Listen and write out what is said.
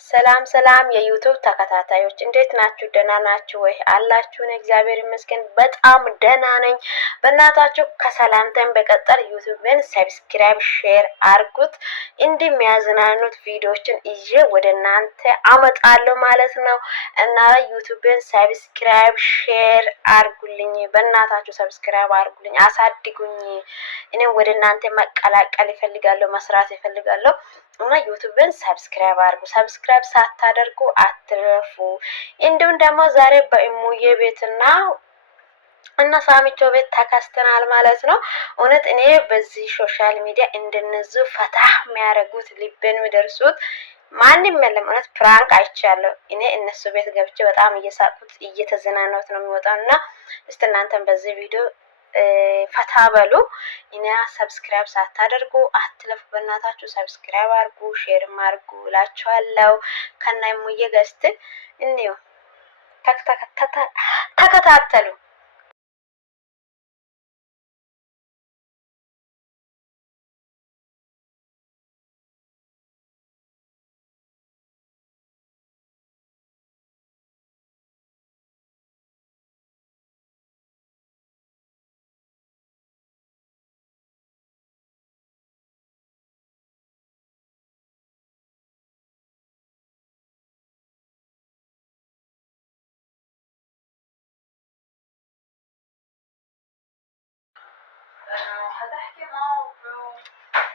ሰላም ሰላም የዩቲዩብ ተከታታዮች እንዴት ናችሁ? ደህና ናችሁ ወይ? አላችሁን? እግዚአብሔር ይመስገን በጣም ደህና ነኝ። በእናታችሁ ከሰላምታን በቀጠል ዩቲዩብን ሰብስክራይብ፣ ሼር አርጉት። እንዲህ የሚያዝናኑት ቪዲዮዎችን ይዤ ወደ እናንተ አመጣለሁ ማለት ነው እና ዩቲዩብን ሰብስክራይብ፣ ሼር አርጉልኝ። በእናታችሁ ሰብስክራይብ አርጉልኝ፣ አሳድጉኝ። እኔም ወደ እናንተ መቀላቀል ይፈልጋለሁ፣ መስራት ይፈልጋለሁ እና ዩቲዩብን ሰብስክራይብ አርጉ። ሰብስክራይብ ሳታደርጉ አትረፉ። እንዲሁም ደግሞ ዛሬ በእሙዬ ቤትና እና ሳሚቾ ቤት ተከስተናል ማለት ነው። እውነት እኔ በዚህ ሶሻል ሚዲያ እንደነዚህ ፈታ የሚያደርጉት ልቤን የሚደርሱት ማንም የለም። እውነት ፕራንክ አይቻለሁ። እኔ እነሱ ቤት ገብቼ በጣም እየሳቁት እየተዝናናሁት ነው የሚወጣው እና እስቲ እናንተም በዚህ ቪዲዮ ፈታ በሉ። እና ሰብስክራይብ ሳታደርጉ አትለፉ። በእናታችሁ ሰብስክራይብ አርጉ፣ ሼርም አርጉ እላችኋለሁ። ከናይ ሙዬ ገስት እንዲሁ ተከታተሉ። هتحكي معه